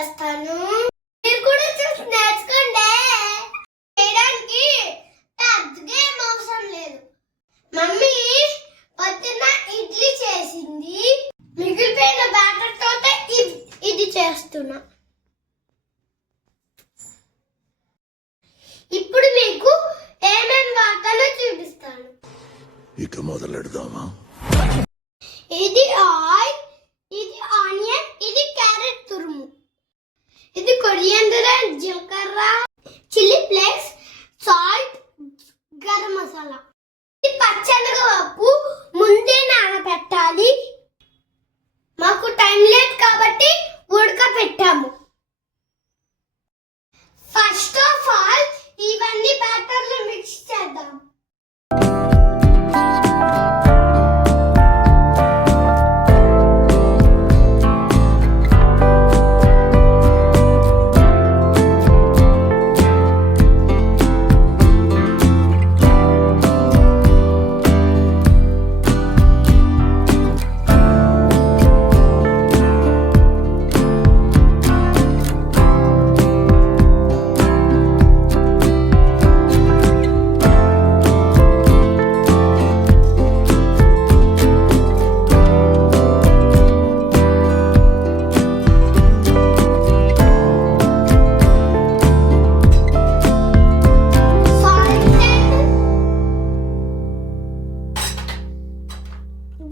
చేస్తాను. మీరు కూడా చూసి నేర్చుకోండి. చేయడానికి పెద్దగా ఏం అవసరం లేదు. మమ్మీ పొద్దున్న ఇడ్లీ చేసింది, మిగిలిపోయిన బ్యాటర్ తోటే ఇది చేస్తున్నా. ఇప్పుడు మీకు ఏమేం వాడతానో చూపిస్తాను. ఇక మొదలెడదామా? ఇది ఆయిల్, ఇది ఆనియన్, ఇది క్యారెట్ తురుము, ఇది కొరియాండర్ అండ్ జీలకర్ర, chilli flakes, salt, garam masala. ఇది పచ్చనగపప్పు ముందే నానబెట్టాలి. మాకు టైం లేదు కాబట్టి ఉడకబెట్టాము. ఫస్ట్ ఆఫ్ ఆల్ ఇవన్నీ బ్యాటర్లో మిక్స్ చేద్దాం.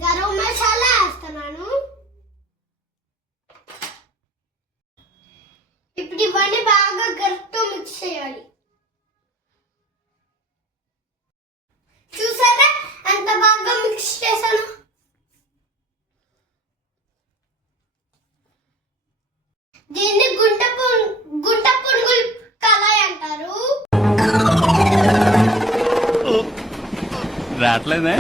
గరం మసాలా వేస్తున్నాను. ఇప్పుడు ఇవన్నీ బాగా గరిటతో మిక్స్ చేయాలి. చూసారా ఎంత బాగా మిక్స్ చేశాను. దీన్ని గుంట పునుగులు కళాయి అంటారు. రాట్లేదే.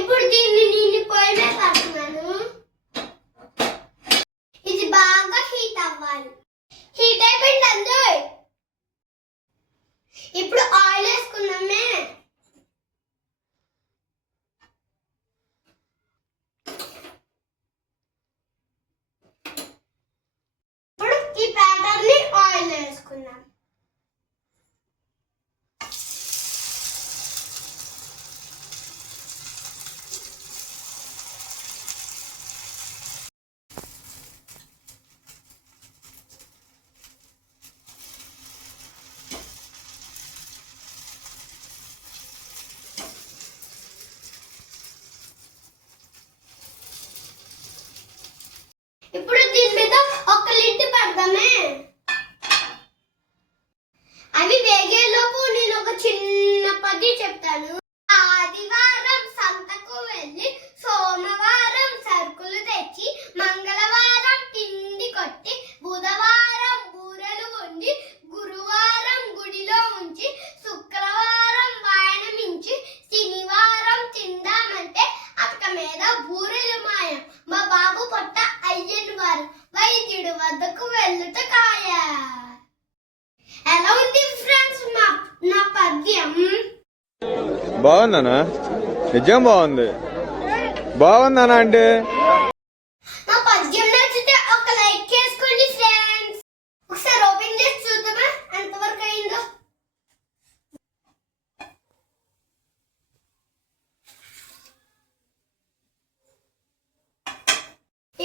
ఇప్పుడు దీన్ని నేను పొయ్యి మీద పెడుతున్నాను. ఇది బాగా హీట్ అవ్వాలి. హీట్ అయిపోయింది అందు. ఇప్పుడు ఆయిల్ వేసుకున్నామే. ఇప్పుడు ఈ బ్యాటర్ ని ఆయిల్ వేసుకున్నాం. ఇప్పుడు దీని మీద ఒక లిడ్ పెడదామే. అవి వేగేలోపు నేను ఒక చిన్న పది చెప్తాను. ఆదివారం సంతకు వెళ్ళి సోమవారం సరుకులు తెచ్చి, మంగళవారం పిండి కొట్టి, బుధవారం బూరెలు వండి, గురువారం గుడిలో ఉంచి, శుక్రవారం వాయనమించి, శనివారం తిందామంటే అతక మీద బూరెలు మాయం. మా బాబు పొట్ట అయ్యని వారు వైద్యుడు వద్దకు వెళ్ళుట కాయ. ఎలా ఉంది ఫ్రెండ్స్ నా పద్యం? బాగుందనా? నిజం బాగుంది. బాగుందనా అంటే నా పద్యం నచ్చితే ఒక లైక్ చేసుకోండి ఫ్రెండ్స్. ఒకసారి ఓపెన్ చేసి చూద్దామా ఎంతవరకు అయిందో.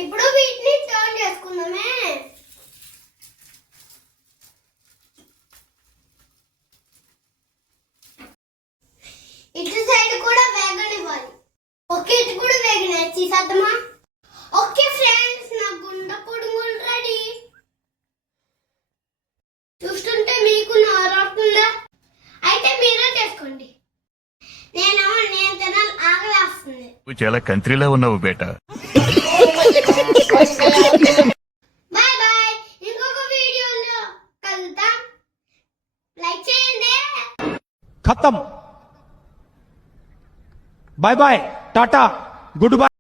ఇప్పుడు వీటిని టర్న్ చేసుకుందామే. ఇటు సైడ్ కూడా వేగనివ్వాలి. ఓకే, ఇటు కూడా వేగినాయి. తీసేద్దామా? ఓకే ఫ్రెండ్స్, నా గుండ పొడుగులు రెడీ. చూస్తుంటే మీకు నోరవుతుందా? అయితే మీరే చేసుకోండి. నేను తినాలి, ఆకలేస్తుంది. నువ్వు చాలా కంట్రీలో ఉన్నావు బేటా. Bye bye. ఇంకొక వీడియోలో కలుద్దాం. లైక్ చేయండి. खत्म. Bye bye, tata, good bye.